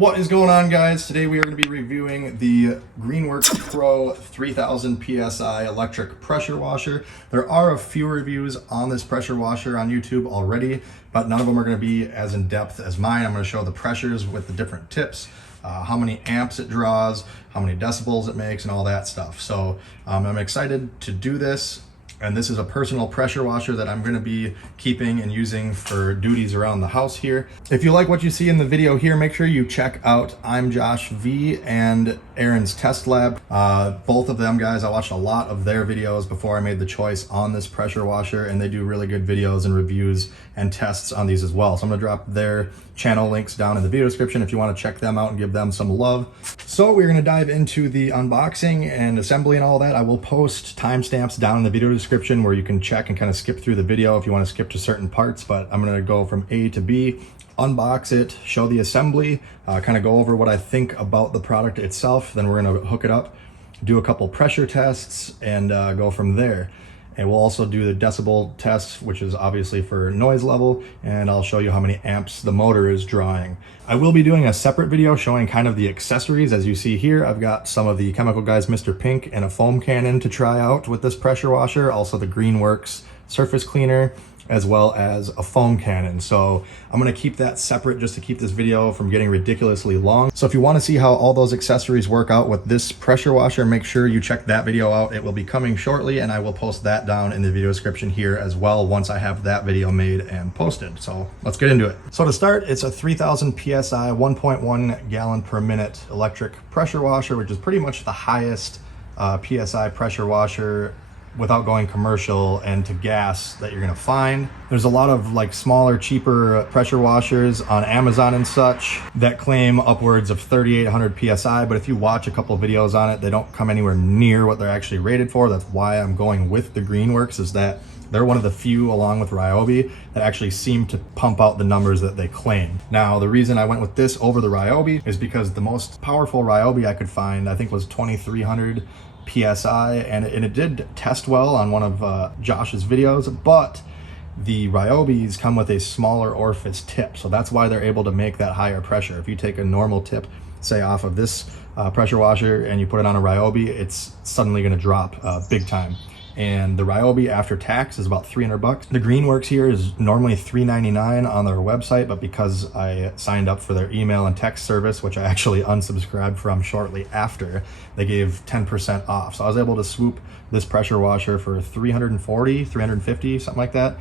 What is going on, guys? Today we are going to be reviewing the Greenworks Pro 3000 PSI electric pressure washer. There are a few reviews on this pressure washer on YouTube already, but none of them are going to be as in depth as mine. I'm going to show the pressures with the different tips, how many amps it draws, how many decibels it makes, and all that stuff. So I'm excited to do this. And this is a personal pressure washer that I'm going to be keeping and using for duties around the house here. If you like what you see in the video here, make sure you check out I'm Josh V and Aaron's Test Lab. Both of them guys, I watched a lot of their videos before I made the choice on this pressure washer, and they do really good videos and reviews and tests on these as well. So I'm going to drop their channel links down in the video description if you want to check them out and give them some love. So we're going to dive into the unboxing and assembly and all that. I will post timestamps down in the video description where you can check and kind of skip through the video if you want to skip to certain parts, but I'm going to go from A to B, unbox it, show the assembly, kind of go over what I think about the product itself. Then we're going to hook it up, do a couple pressure tests, and go from there. And we'll also do the decibel test, which is obviously for noise level, and I'll show you how many amps the motor is drawing. I will be doing a separate video showing kind of the accessories. As you see here, I've got some of the Chemical Guys Mr. Pink and a foam cannon to try out with this pressure washer, also the Greenworks surface cleaner, as well as a foam cannon. So I'm gonna keep that separate just to keep this video from getting ridiculously long. So if you wanna see how all those accessories work out with this pressure washer, make sure you check that video out. It will be coming shortly, and I will post that down in the video description here as well once I have that video made and posted. So let's get into it. So to start, it's a 3000 PSI, 1.1 gallon per minute electric pressure washer, which is pretty much the highest PSI pressure washer without going commercial and to gas that you're gonna find. There's a lot of like smaller, cheaper pressure washers on Amazon and such that claim upwards of 3,800 PSI, but if you watch a couple of videos on it, they don't come anywhere near what they're actually rated for. That's why I'm going with the Greenworks, is that they're one of the few, along with Ryobi, that actually seem to pump out the numbers that they claim. Now, the reason I went with this over the Ryobi is because the most powerful Ryobi I could find, I think, was 2,300 PSI, and it did test well on one of Josh's videos, but the Ryobis come with a smaller orifice tip, so that's why they're able to make that higher pressure. If you take a normal tip, say off of this pressure washer, and you put it on a Ryobi, it's suddenly going to drop big time. And the Ryobi after tax is about 300 bucks. The Greenworks here is normally $3.99 on their website, but because I signed up for their email and text service, which I actually unsubscribed from shortly after, they gave 10% off. So I was able to swoop this pressure washer for $340, $350, something like that,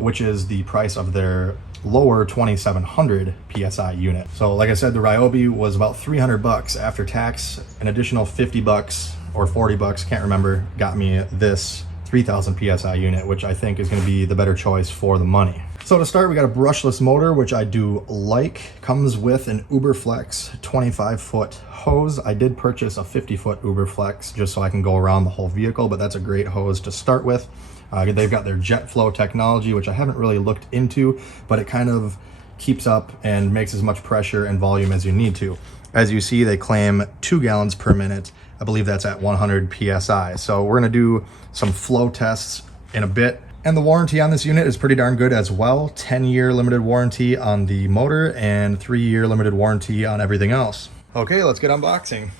which is the price of their lower 2700 PSI unit. So like I said, the Ryobi was about 300 bucks after tax. An additional 50 bucks or 40 bucks, can't remember, got me this 3000 PSI unit, which I think is going to be the better choice for the money. So to start, we got a brushless motor, which I do like. Comes with an Uberflex 25-foot hose. I did purchase a 50-foot Uberflex just so I can go around the whole vehicle, but that's a great hose to start with. They've got their jet flow technology, which I haven't really looked into, but it kind of keeps up and makes as much pressure and volume as you need to. As you see, they claim 2 gallons per minute. I believe that's at 100 PSI. So we're gonna do some flow tests in a bit. And the warranty on this unit is pretty darn good as well. 10-year limited warranty on the motor and 3-year limited warranty on everything else. Okay, let's get unboxing.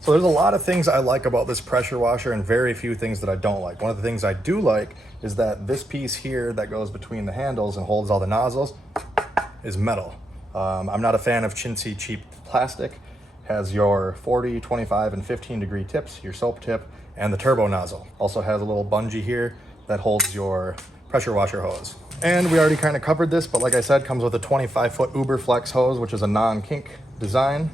So there's a lot of things I like about this pressure washer and very few things that I don't like. One of the things I do like is that this piece here that goes between the handles and holds all the nozzles is metal. I'm not a fan of chintzy, cheap plastic. Has your 40, 25, and 15 degree tips, your soap tip, and the turbo nozzle. Also has a little bungee here that holds your pressure washer hose. And we already kind of covered this, but like I said, comes with a 25-foot Uberflex hose, which is a non-kink design.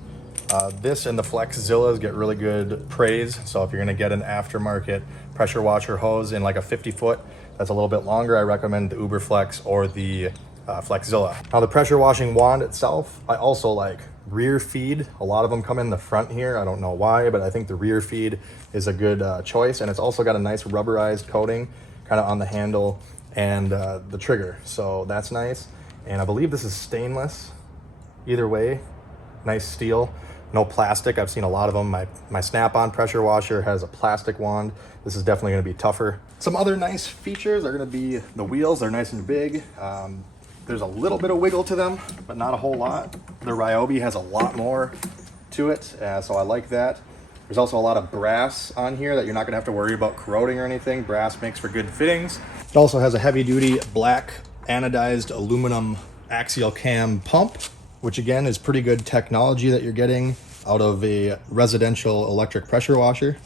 This and the Flexzillas get really good praise. So if you're gonna get an aftermarket pressure washer hose in like a 50-foot, that's a little bit longer, I recommend the Uberflex or the Flexzilla. Now the pressure washing wand itself, I also like rear feed. A lot of them come in the front here. I don't know why, but I think the rear feed is a good choice. And it's also got a nice rubberized coating kind of on the handle and the trigger. So that's nice. And I believe this is stainless. Either way, nice steel, no plastic. I've seen a lot of them. My Snap-on pressure washer has a plastic wand. This is definitely gonna be tougher. Some other nice features are gonna be the wheels. They're nice and big. There's a little bit of wiggle to them, but not a whole lot. The Ryobi has a lot more to it, so I like that. There's also a lot of brass on here that you're not gonna have to worry about corroding or anything. Brass makes for good fittings. It also has a heavy-duty black anodized aluminum axial cam pump, which again is pretty good technology that you're getting out of a residential electric pressure washer.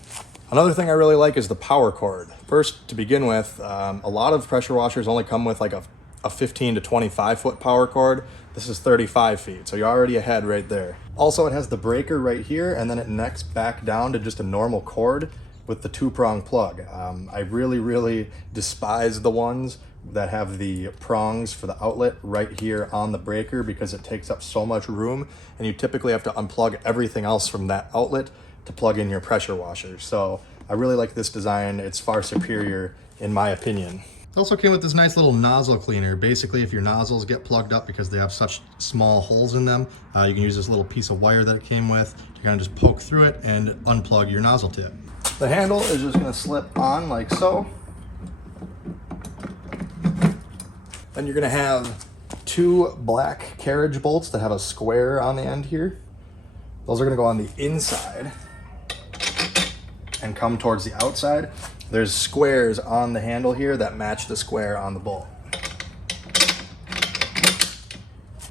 Another thing I really like is the power cord. First, to begin with, a lot of pressure washers only come with like a 15 to 25 foot power cord. This is 35 feet, so you're already ahead right there. Also, it has the breaker right here, and then it necks back down to just a normal cord with the 2-prong plug. I really despise the ones that have the prongs for the outlet right here on the breaker because it takes up so much room, and you typically have to unplug everything else from that outlet to plug in your pressure washer. So I really like this design. It's far superior in my opinion. It also came with this nice little nozzle cleaner. Basically, if your nozzles get plugged up because they have such small holes in them, you can use this little piece of wire that it came with to kind of just poke through it and unplug your nozzle tip. The handle is just gonna slip on like so. Then you're gonna have 2 black carriage bolts that have a square on the end here. Those are gonna go on the inside and come towards the outside. There's squares on the handle here that match the square on the bolt.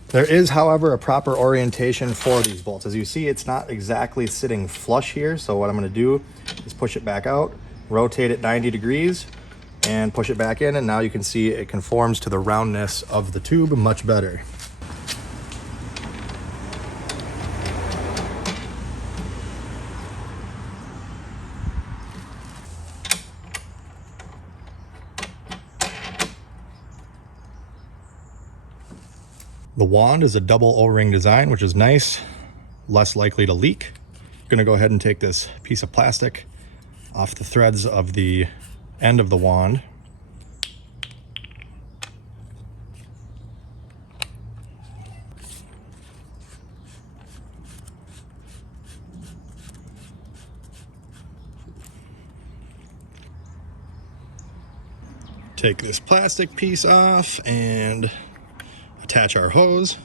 There is, however, a proper orientation for these bolts. As you see, it's not exactly sitting flush here. So what I'm gonna do is push it back out, rotate it 90 degrees, and push it back in, and now you can see it conforms to the roundness of the tube much better. The wand is a double O-ring design, which is nice, less likely to leak. I'm gonna go ahead and take this piece of plastic off the threads of the end of the wand. Take this plastic piece off and attach our hose.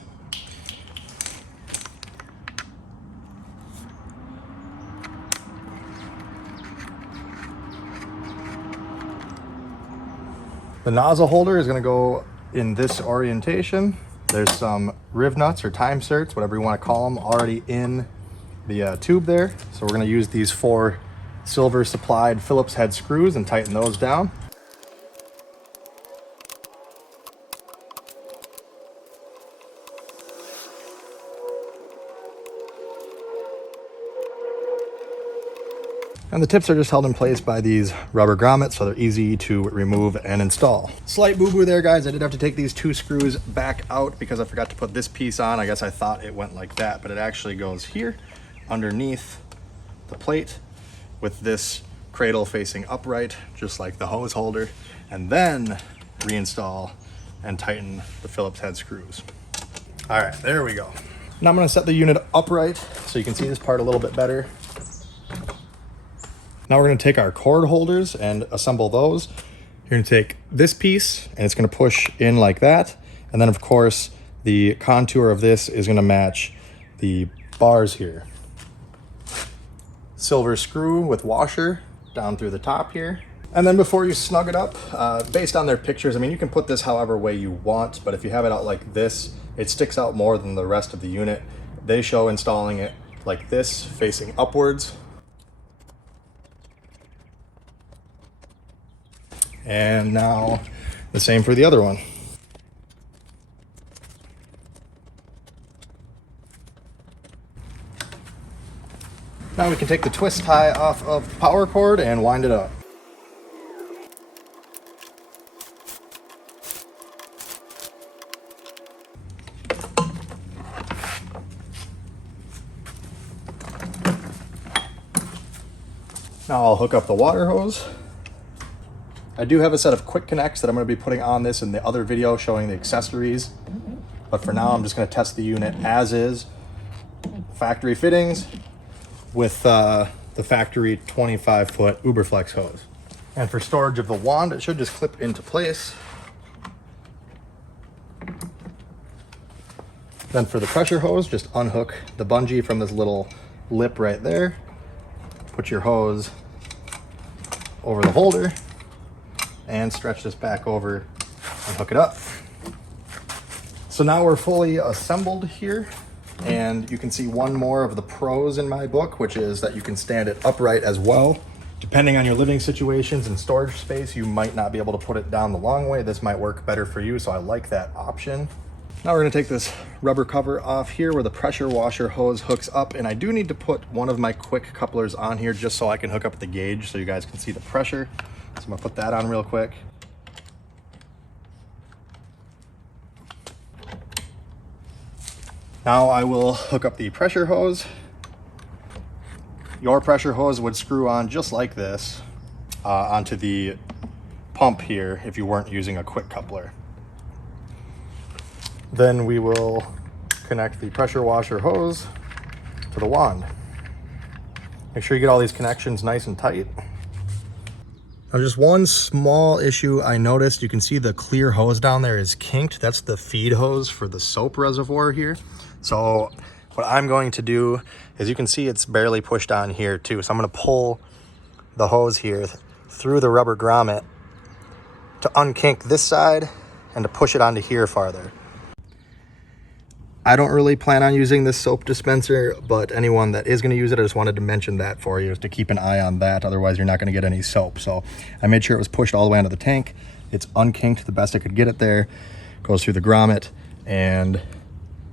The nozzle holder is going to go in this orientation. There's some riv nuts or time certs, whatever you want to call them, already in the tube there. So we're going to use these 4 silver supplied Phillips head screws and tighten those down. And the tips are just held in place by these rubber grommets, so they're easy to remove and install. Slight boo-boo there, guys. I did have to take these 2 screws back out because I forgot to put this piece on. I guess I thought it went like that, but it actually goes here underneath the plate with this cradle facing upright, just like the hose holder, and then reinstall and tighten the Phillips head screws. All right, there we go. Now I'm gonna set the unit upright so you can see this part a little bit better. Now we're gonna take our cord holders and assemble those. You're gonna take this piece and it's gonna push in like that. And then of course, the contour of this is gonna match the bars here. Silver screw with washer down through the top here. And then before you snug it up, based on their pictures, I mean, you can put this however way you want, but if you have it out like this, it sticks out more than the rest of the unit. They show installing it like this, facing upwards. And now the same for the other one. Now we can take the twist tie off of the power cord and wind it up. Now I'll hook up the water hose. I do have a set of quick connects that I'm going to be putting on this in the other video showing the accessories. But for now, I'm just going to test the unit as is. Factory fittings with the factory 25-foot Uberflex hose. And for storage of the wand, it should just clip into place. Then for the pressure hose, just unhook the bungee from this little lip right there. Put your hose over the holder and stretch this back over and hook it up. So now we're fully assembled here, and you can see one more of the pros in my book, which is that you can stand it upright as well. Depending on your living situations and storage space, you might not be able to put it down the long way. This might work better for you, so I like that option. Now we're gonna take this rubber cover off here where the pressure washer hose hooks up, and I do need to put one of my quick couplers on here just so I can hook up the gauge so you guys can see the pressure. So I'm gonna put that on real quick. Now I will hook up the pressure hose. Your pressure hose would screw on just like this onto the pump here if you weren't using a quick coupler. Then we will connect the pressure washer hose to the wand. Make sure you get all these connections nice and tight. Now just one small issue I noticed, you can see the clear hose down there is kinked. That's the feed hose for the soap reservoir here. So what I'm going to do is, you can see it's barely pushed on here too. So I'm going to pull the hose here through the rubber grommet to unkink this side and to push it onto here farther. I don't really plan on using this soap dispenser, but anyone that is going to use it, I just wanted to mention that for you, to keep an eye on that. Otherwise, you're not going to get any soap. So I made sure it was pushed all the way onto the tank. It's unkinked the best I could get it there. Goes through the grommet and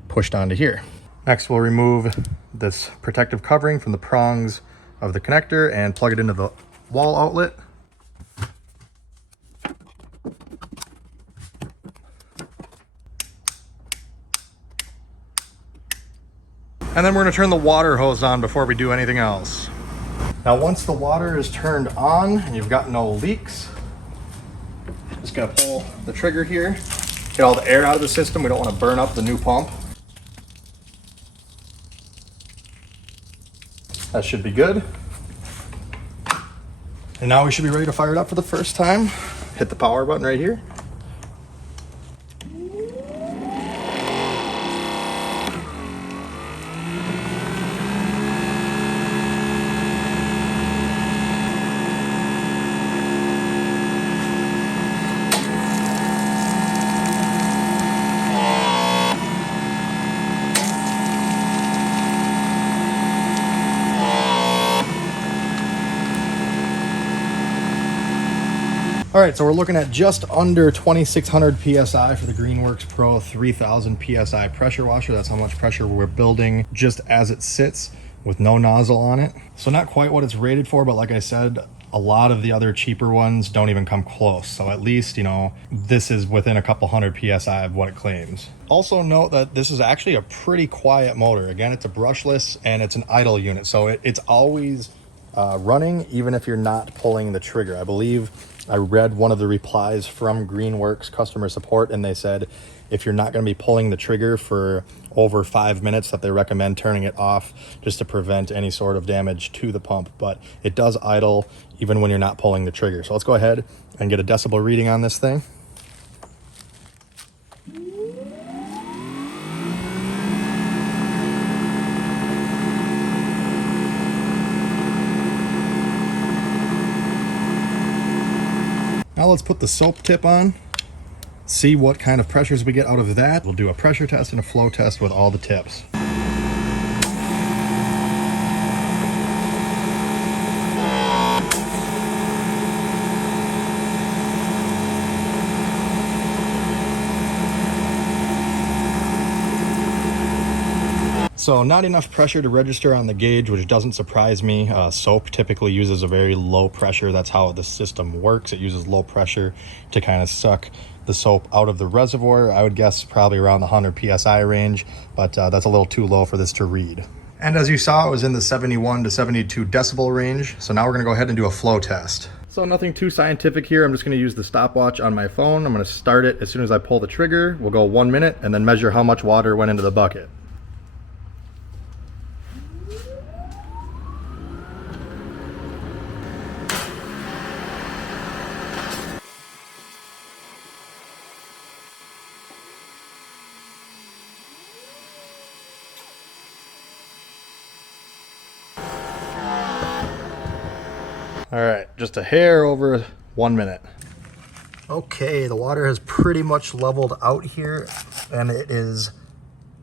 pushed onto here. Next, we'll remove this protective covering from the prongs of the connector and plug it into the wall outlet. And then we're going to turn the water hose on before we do anything else. Now, once the water is turned on and you've got no leaks, just going to pull the trigger here, get all the air out of the system. We don't want to burn up the new pump. That should be good. And now we should be ready to fire it up for the first time. Hit the power button right here. All right, so we're looking at just under 2,600 PSI for the Greenworks Pro 3,000 PSI pressure washer. That's how much pressure we're building just as it sits with no nozzle on it. So not quite what it's rated for, but like I said, a lot of the other cheaper ones don't even come close. So at least, you know, this is within a couple hundred PSI of what it claims. Also note that this is actually a pretty quiet motor. Again, it's a brushless and it's an idle unit. So it's always running even if you're not pulling the trigger. I believe I read one of the replies from Greenworks customer support, and they said if you're not going to be pulling the trigger for over 5 minutes, that they recommend turning it off just to prevent any sort of damage to the pump. But it does idle even when you're not pulling the trigger. So let's go ahead and get a decibel reading on this thing. Now let's put the soap tip on, see what kind of pressures we get out of that. We'll do a pressure test and a flow test with all the tips. So not enough pressure to register on the gauge, which doesn't surprise me. Soap typically uses a very low pressure. That's how the system works. It uses low pressure to kind of suck the soap out of the reservoir. I would guess probably around the 100 PSI range, but that's a little too low for this to read. And as you saw, it was in the 71 to 72 decibel range. So now we're gonna go ahead and do a flow test. So nothing too scientific here. I'm just gonna use the stopwatch on my phone. I'm gonna start it as soon as I pull the trigger. We'll go 1 minute and then measure how much water went into the bucket. All right, just a hair over 1 minute. Okay, the water has pretty much leveled out here, and it is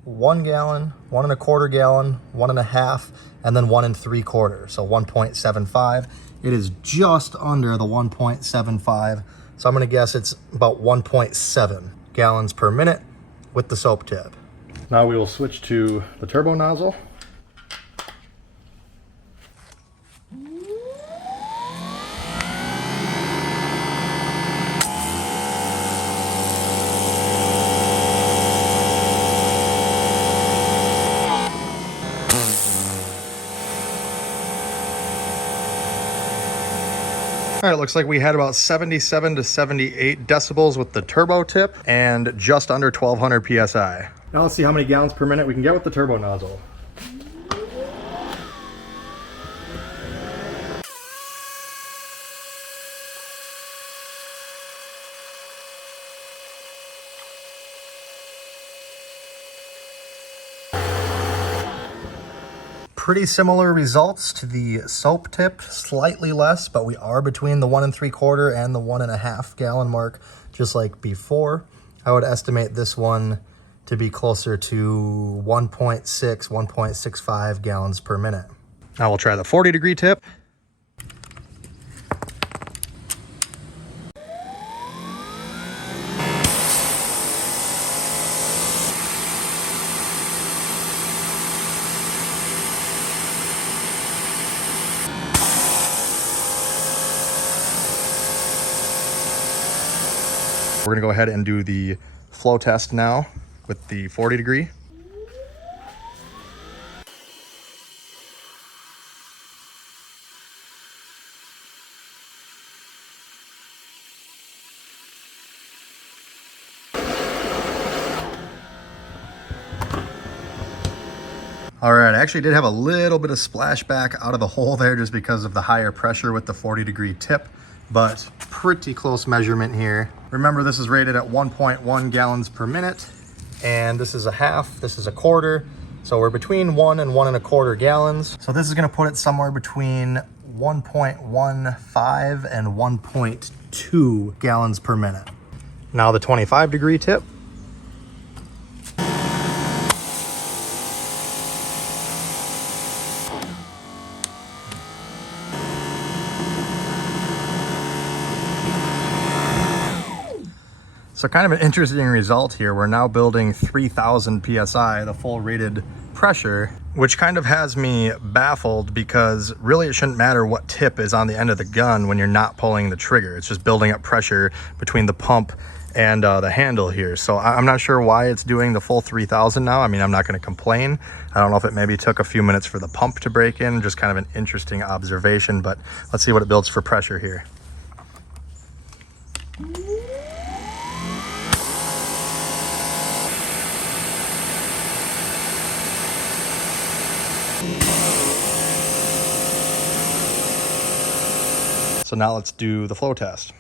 1 gallon, 1¼ gallon, 1½, and then 1 3/4, so 1.75. It is just under the 1.75, so I'm gonna guess it's about 1.7 gallons per minute with the soap tip. Now we will switch to the turbo nozzle. All right, looks like we had about 77 to 78 decibels with the turbo tip and just under 1200 PSI. Now let's see how many gallons per minute we can get with the turbo nozzle. Pretty similar results to the soap tip, slightly less, but we are between the 1 3/4 and the 1½ gallon mark, just like before. I would estimate this one to be closer to 1.6, 1.65 gallons per minute. Now we'll try the 40-degree tip. We're gonna go ahead and do the flow test now with the 40-degree. All right, I actually did have a little bit of splashback out of the hole there just because of the higher pressure with the 40-degree tip, but pretty close measurement here. Remember, this is rated at 1.1 gallons per minute, and this is a half, this is a quarter. So we're between 1 and 1¼ gallons. So this is gonna put it somewhere between 1.15 and 1.2 gallons per minute. Now the 25-degree tip. So kind of an interesting result here. We're now building 3000 PSI, the full rated pressure, which kind of has me baffled because really it shouldn't matter what tip is on the end of the gun when you're not pulling the trigger. It's just building up pressure between the pump and the handle here. So I'm not sure why it's doing the full 3000 now. I mean, I'm not going to complain. I don't know if it maybe took a few minutes for the pump to break in, just kind of an interesting observation, but let's see what it builds for pressure here. So now let's do the flow test.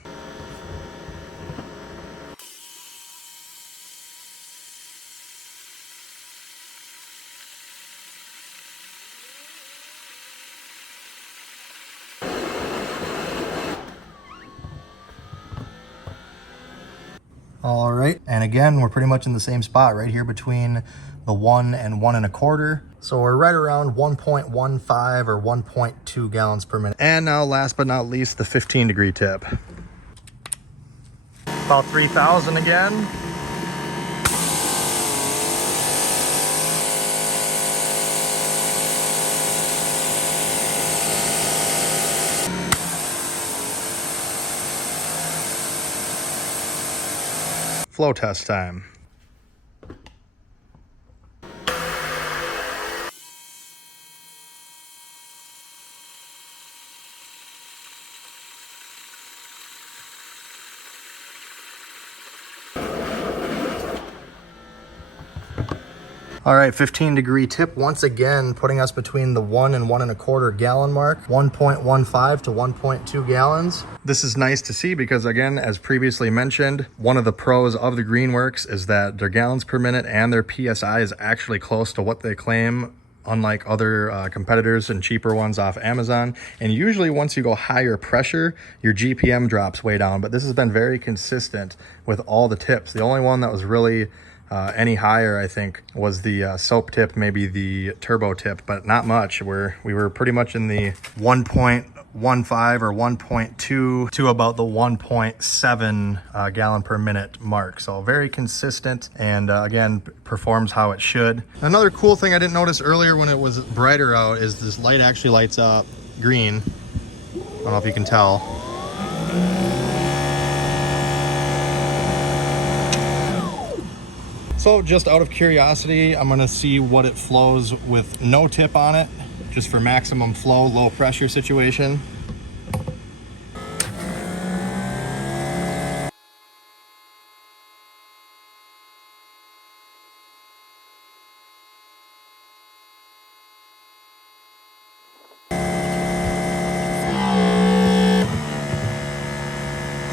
All right, and again, we're pretty much in the same spot right here between the 1 and 1¼ So we're right around 1.15 or 1.2 gallons per minute. And now last but not least, the 15-degree tip. About 3000 again. Flow test time. All right, 15 degree tip, once again, putting us between the 1 and 1.25 gallon mark, 1.15 to 1.2 gallons. This is nice to see because, again, as previously mentioned, one of the pros of the Greenworks is that their gallons per minute and their PSI is actually close to what they claim, unlike other competitors and cheaper ones off Amazon. And usually once you go higher pressure, your GPM drops way down, but this has been very consistent with all the tips. The only one that was really any higher, I think, was the soap tip, maybe the turbo tip, but not much. We were pretty much in the 1.15 or 1.2 to about the 1.7 gallon per minute mark. So very consistent, and again, performs how it should. Another cool thing I didn't notice earlier when it was brighter out is this light actually lights up green. I don't know if you can tell. So just out of curiosity, I'm gonna see what it flows with no tip on it, just for maximum flow, low pressure situation.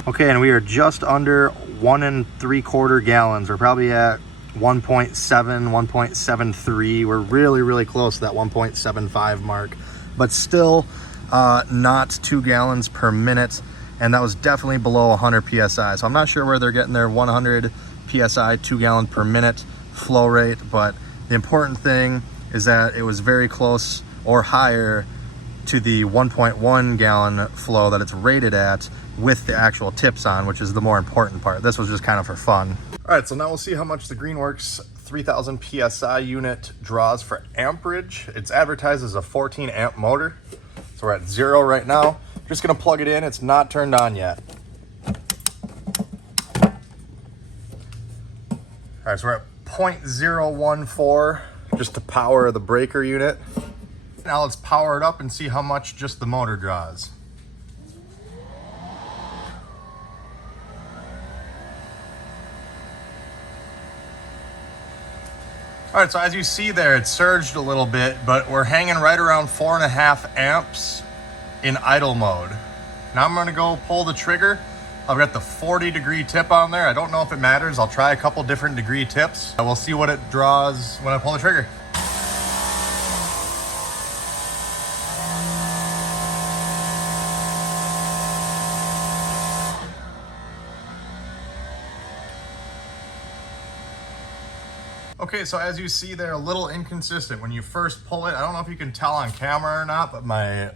Okay, and we are just under 1 3/4 gallons. We're probably at 1.7, 1.73. We're really close to that 1.75 mark, but still not 2 gallons per minute. And that was definitely below 100 PSI. So I'm not sure where they're getting their 100 PSI, 2 gallon per minute flow rate, but the important thing is that it was very close or higher to the 1.1 gallon flow that it's rated at with the actual tips on, which is the more important part. This was just kind of for fun. All right, so now we'll see how much the Greenworks 3000 PSI unit draws for amperage. It's advertised as a 14 amp motor. So we're at 0 right now. Just gonna plug it in, it's not turned on yet. All right, so we're at 0.014 just to power the breaker unit. Now let's power it up and see how much just the motor draws. All right, so as you see there, it surged a little bit, but we're hanging right around 4.5 amps in idle mode. Now I'm gonna go pull the trigger. I've got the 40 degree tip on there. I don't know if it matters. I'll try a couple different degree tips. We'll see what it draws when I pull the trigger. Okay, so as you see there, a little inconsistent. When you first pull it, I don't know if you can tell on camera or not, but my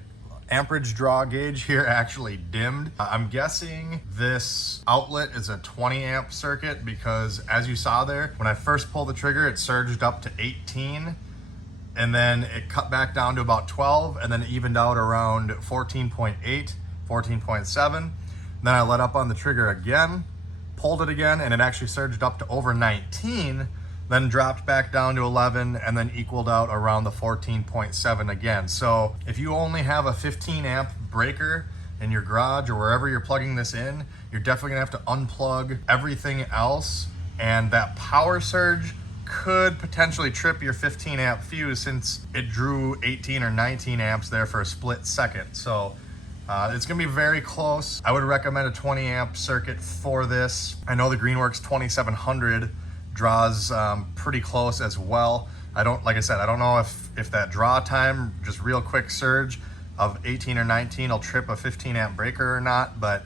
amperage draw gauge here actually dimmed. I'm guessing this outlet is a 20 amp circuit because as you saw there, when I first pulled the trigger, it surged up to 18 and then it cut back down to about 12 and then it evened out around 14.8, 14.7. Then I let up on the trigger again, pulled it again, and it actually surged up to over 19, then dropped back down to 11 and then equaled out around the 14.7 again. So if you only have a 15 amp breaker in your garage or wherever you're plugging this in, you're definitely gonna have to unplug everything else, and that power surge could potentially trip your 15 amp fuse since it drew 18 or 19 amps there for a split second. So it's gonna be very close. I would recommend a 20 amp circuit for this. I know the Greenworks 2700 draws pretty close as well. Like I said, I don't know if that draw time, just real quick surge of 18 or 19 will trip a 15 amp breaker or not, but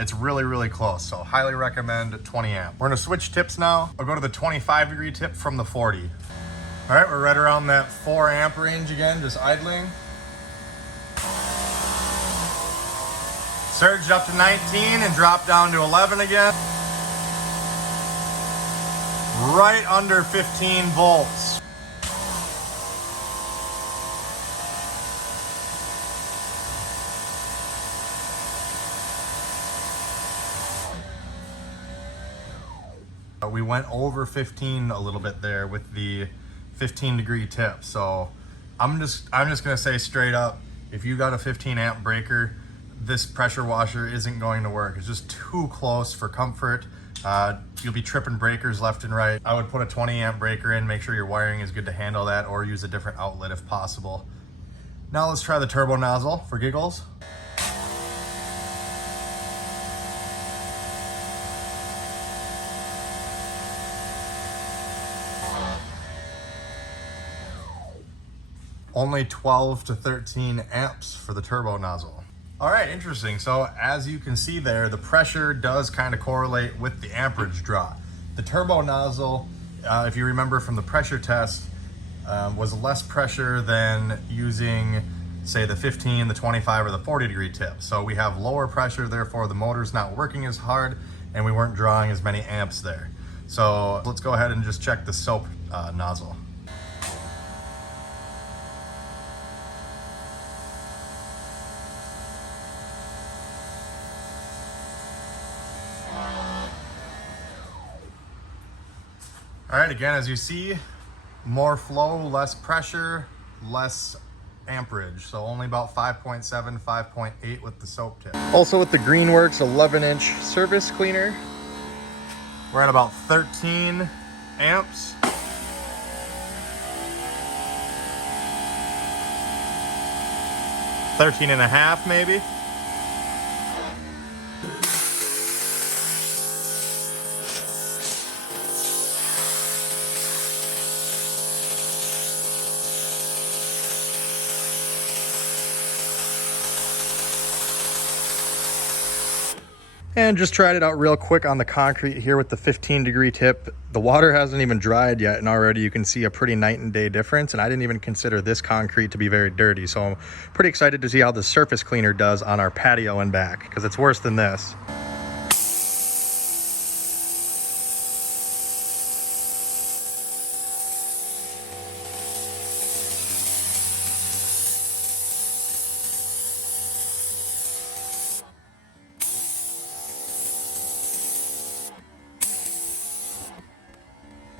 it's really close. So highly recommend 20 amp. We're gonna switch tips now. I'll go to the 25 degree tip from the 40. All right, we're right around that 4 amp range again, just idling. Surged up to 19 and dropped down to 11 again. Right under 15 volts. We went over 15 a little bit there with the 15 degree tip. So I'm just gonna say straight up, if you got a 15 amp breaker, this pressure washer isn't going to work. It's just too close for comfort. You'll be tripping breakers left and right. I would put a 20 amp breaker in, make sure your wiring is good to handle that, or use a different outlet if possible. Now let's try the turbo nozzle for giggles. Only 12 to 13 amps for the turbo nozzle. All right, interesting. So as you can see there, the pressure does kind of correlate with the amperage draw. The turbo nozzle, if you remember from the pressure test, was less pressure than using, say, the 15, the 25, or the 40 degree tip. So we have lower pressure, therefore the motor's not working as hard, and we weren't drawing as many amps there. So let's go ahead and just check the soap nozzle. All right, again, as you see, more flow, less pressure, less amperage. So only about 5.7, 5.8 with the soap tip. Also with the Greenworks 11-inch surface cleaner, we're at about 13 amps. $13 and a half maybe. And just tried it out real quick on the concrete here with the 15 degree tip. The water hasn't even dried yet, and already you can see a pretty night and day difference. And I didn't even consider this concrete to be very dirty. So I'm pretty excited to see how the surface cleaner does on our patio and back, because it's worse than this.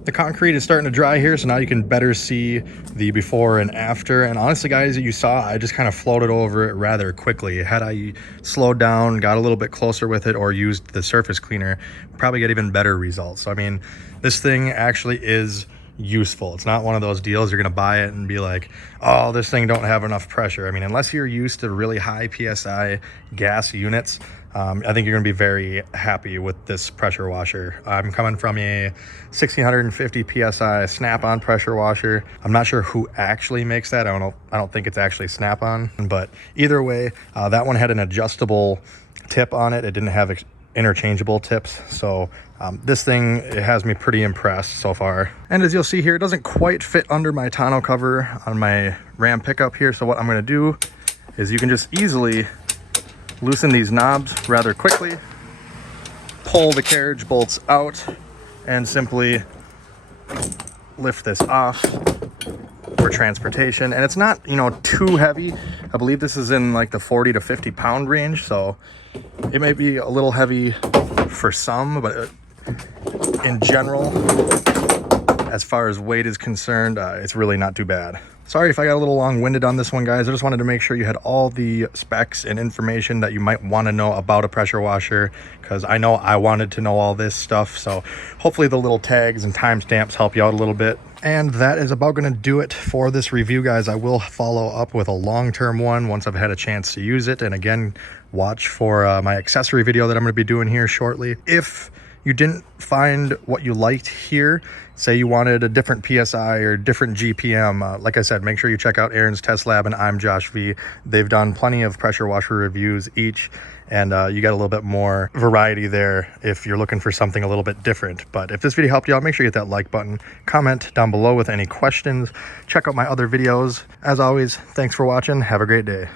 The concrete is starting to dry here, so now you can better see the before and after. And honestly, guys, you saw I just kind of floated over it rather quickly. Had I slowed down, got a little bit closer with it, or used the surface cleaner, probably get even better results. So I mean, this thing actually is useful. It's not one of those deals you're gonna buy it and be like, oh, this thing don't have enough pressure. I mean, unless you're used to really high PSI gas units, I think you're gonna be very happy with this pressure washer. I'm coming from a 1650 PSI snap-on pressure washer. I'm not sure who actually makes that. I don't think it's actually snap-on, but either way, that one had an adjustable tip on it. It didn't have interchangeable tips. So this thing, it has me pretty impressed so far. And as you'll see here, it doesn't quite fit under my tonneau cover on my Ram pickup here. So what I'm gonna do is you can just easily loosen these knobs rather quickly, pull the carriage bolts out, and simply lift this off for transportation. And it's not, you know, too heavy. I believe this is in like the 40 to 50 pound range, so it may be a little heavy for some, but in general, as far as weight is concerned, it's really not too bad. Sorry if I got a little long-winded on this one, guys. I just wanted to make sure you had all the specs and information that you might want to know about a pressure washer, because I know I wanted to know all this stuff. So hopefully the little tags and timestamps help you out a little bit. And that is about going to do it for this review, guys. I will follow up with a long-term one once I've had a chance to use it. And again, watch for my accessory video that I'm going to be doing here shortly. If you didn't find what you liked here, say you wanted a different PSI or different GPM, like I said, make sure you check out Aaron's Test Lab and I'm Josh V. They've done plenty of pressure washer reviews each, and you got a little bit more variety there if you're looking for something a little bit different. But if this video helped you out, make sure you hit that like button, comment down below with any questions, check out my other videos. As always, thanks for watching. Have a great day.